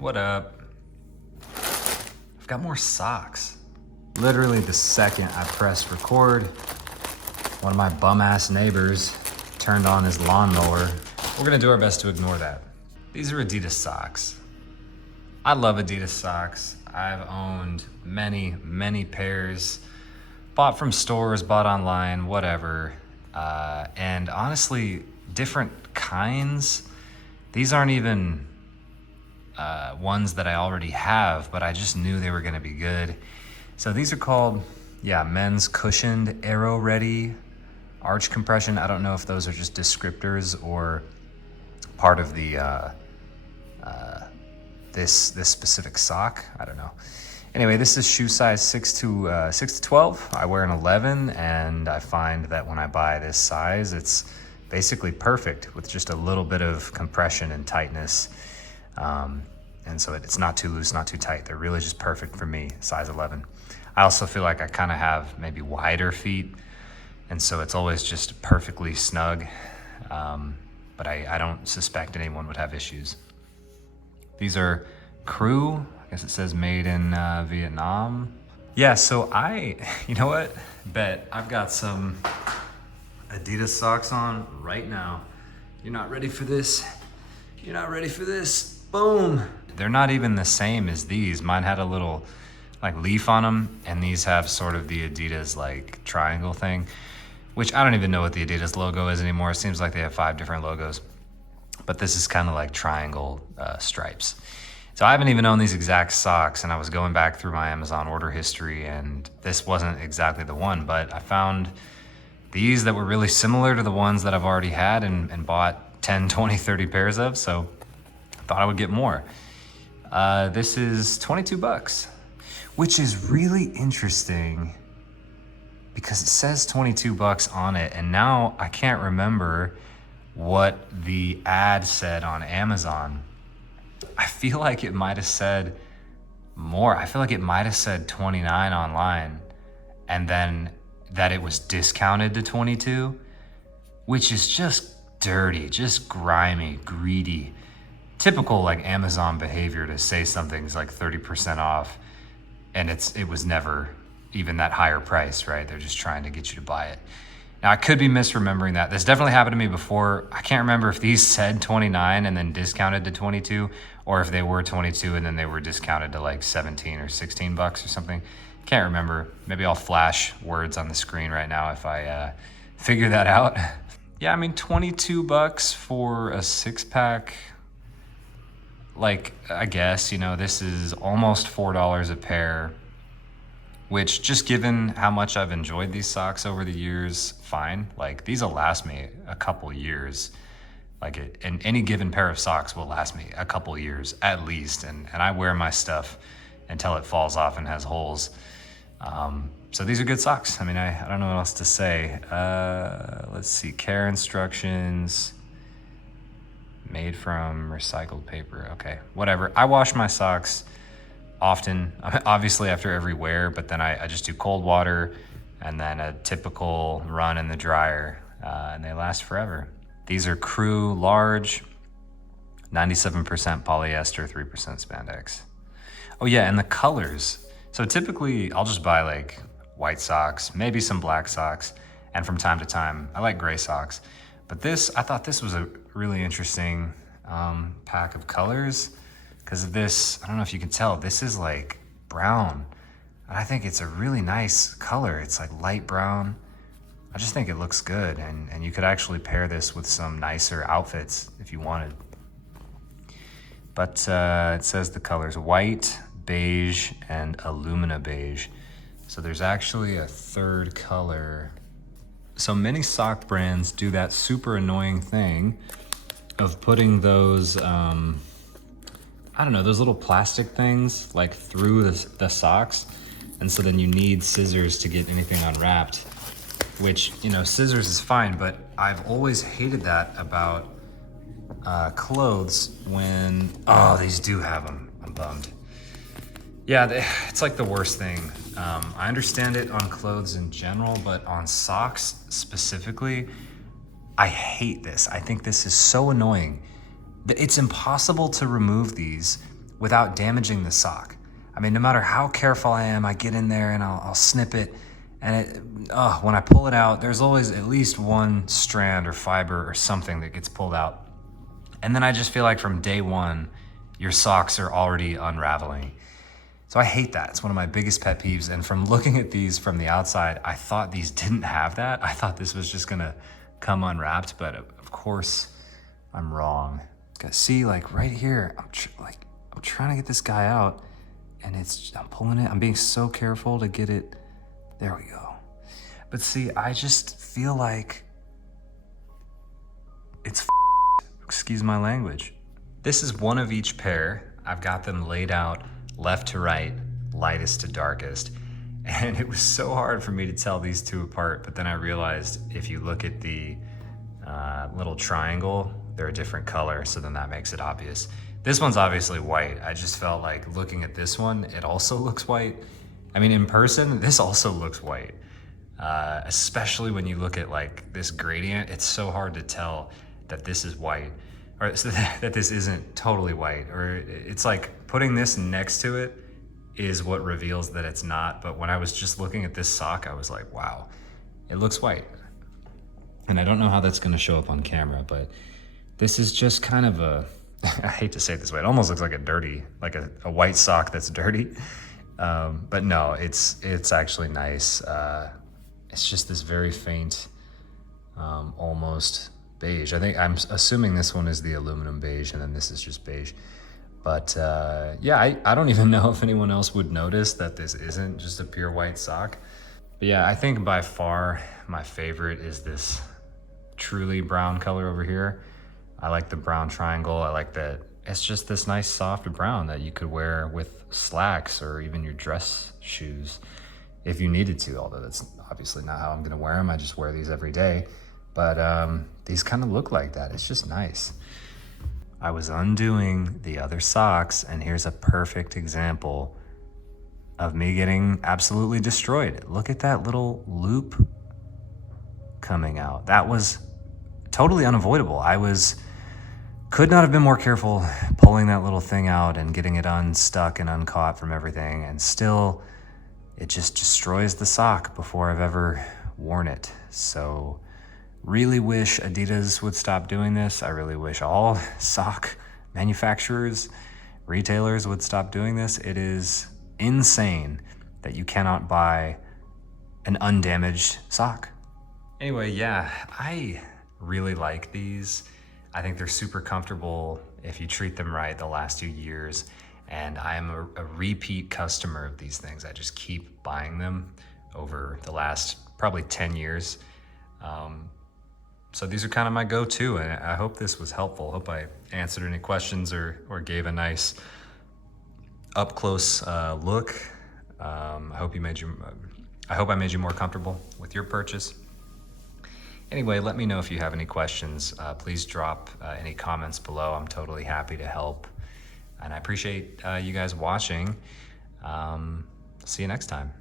What up? I've got more socks. Literally the second I pressed record, one of my bum-ass neighbors turned on his lawnmower. We're gonna do our best to ignore that. These are ADIDAS socks. I love ADIDAS socks. I've owned many, many pairs. Bought from stores, bought online, whatever. And honestly, different kinds. These aren't even ones that I already have, but I just knew they were gonna be good. So these are called, men's cushioned aero ready arch compression. I don't know if those are just descriptors or part of the this specific sock. I don't know. Anyway, this is shoe size 6 to 12. I wear an 11, and I find that when I buy this size, it's basically perfect with just a little bit of compression and tightness. And so it's not too loose, not too tight. They're really just perfect for me, size 11. I also feel like I kind of have maybe wider feet, and so it's always just perfectly snug. But I don't suspect anyone would have issues. These are Crew. I guess it says made in Vietnam. Yeah, so you know what? Bet I've got some ADIDAS socks on right now. You're not ready for this? You're not ready for this? Boom. They're not even the same as these. Mine had a little like leaf on them, and these have sort of the ADIDAS like triangle thing, which I don't even know what the ADIDAS logo is anymore. It seems like they have 5 different logos, but this is kind of like triangle stripes. So I haven't even owned these exact socks, and I was going back through my Amazon order history, and this wasn't exactly the one, but I found these that were really similar to the ones that I've already had and bought 10, 20, 30 pairs of, so I thought I would get more. This is 22 bucks, which is really interesting because it says 22 bucks on it, and now I can't remember what the ad said on Amazon. I feel like it might have said more. I feel like it might have said 29 online, and then that it was discounted to 22, which is just dirty, just grimy, greedy. Typical like Amazon behavior to say something's like 30% off, and it was never even that higher price, right? They're just trying to get you to buy it. Now, I could be misremembering that. This definitely happened to me before. I can't remember if these said 29 and then discounted to 22, or if they were 22 and then they were discounted to like 17 or 16 bucks or something. Can't remember. Maybe I'll flash words on the screen right now if I figure that out. Yeah, I mean, 22 bucks for a 6-pack. Like, I guess, this is almost $4 a pair, which, just given how much I've enjoyed these socks over the years, fine. Like, these will last me a couple years. And any given pair of socks will last me a couple years at least. And I wear my stuff until it falls off and has holes. So these are good socks. I mean, I don't know what else to say. Let's see, care instructions. Made from recycled paper. Okay, whatever. I wash my socks often, obviously after every wear, but then I just do cold water and then a typical run in the dryer, and they last forever. These are Crew large, 97% polyester, 3% spandex. Oh yeah, and the colors. So typically I'll just buy like white socks, maybe some black socks, and from time to time I like gray socks. But I thought this was a really interesting pack of colors, because this, I don't know if you can tell, this is like brown. And I think it's a really nice color. It's like light brown. I just think it looks good, and you could actually pair this with some nicer outfits if you wanted. But it says the colors white, beige, and Alumina beige. So there's actually a third color. So many sock brands do that super annoying thing of putting those, I don't know, those little plastic things like through the socks. And so then you need scissors to get anything unwrapped, which, scissors is fine, but I've always hated that about clothes when, these do have them. I'm bummed. Yeah, it's like the worst thing. I understand it on clothes in general, but on socks specifically, I hate this. I think this is so annoying. It's impossible to remove these without damaging the sock. I mean, no matter how careful I am, I get in there and I'll snip it, and when I pull it out, there's always at least one strand or fiber or something that gets pulled out. And then I just feel like from day one, your socks are already unraveling. So I hate that. It's one of my biggest pet peeves. And from looking at these from the outside, I thought these didn't have that. I thought this was just gonna come unwrapped, but of course I'm wrong. See, like right here, I'm trying to get this guy out, and I'm pulling it. I'm being so careful to get it. There we go. But see, I just feel like it's excuse my language. This is one of each pair. I've got them laid out left to right, lightest to darkest. And it was so hard for me to tell these two apart, but then I realized if you look at the little triangle, they're a different color, so then that makes it obvious. This one's obviously white. I just felt like looking at this one, it also looks white. I mean, in person, this also looks white. Especially when you look at like this gradient, it's so hard to tell that this is white, or that this isn't totally white, or it's like putting this next to it is what reveals that it's not. But when I was just looking at this sock, I was like, wow, it looks white. And I don't know how that's gonna show up on camera, but this is just kind of I hate to say it this way, it almost looks like a white sock that's dirty. But no, it's actually nice. It's just this very faint, almost beige. I'm assuming this one is the aluminum beige, and then this is just beige. But yeah, I don't even know if anyone else would notice that this isn't just a pure white sock. But yeah, I think by far my favorite is this truly brown color over here. I like the brown triangle. I like that it's just this nice soft brown that you could wear with slacks or even your dress shoes if you needed to, although that's obviously not how I'm gonna wear them. I just wear these every day. But these kind of look like that. It's just nice. I was undoing the other socks, and here's a perfect example of me getting absolutely destroyed. Look at that little loop coming out. That was totally unavoidable. Could not have been more careful pulling that little thing out and getting it unstuck and uncaught from everything, and still it just destroys the sock before I've ever worn it. So really wish Adidas would stop doing this. I really wish all sock manufacturers, retailers would stop doing this. It is insane that you cannot buy an undamaged sock. Anyway, yeah, I really like these. I think they're super comfortable if you treat them right the last 2 years. And I'm a repeat customer of these things. I just keep buying them over the last probably 10 years. So these are kind of my go-to, and I hope this was helpful. Hope I answered any questions or gave a nice up-close look. I hope I made you more comfortable with your purchase. Anyway, let me know if you have any questions. Please drop any comments below. I'm totally happy to help. And I appreciate you guys watching. See you next time.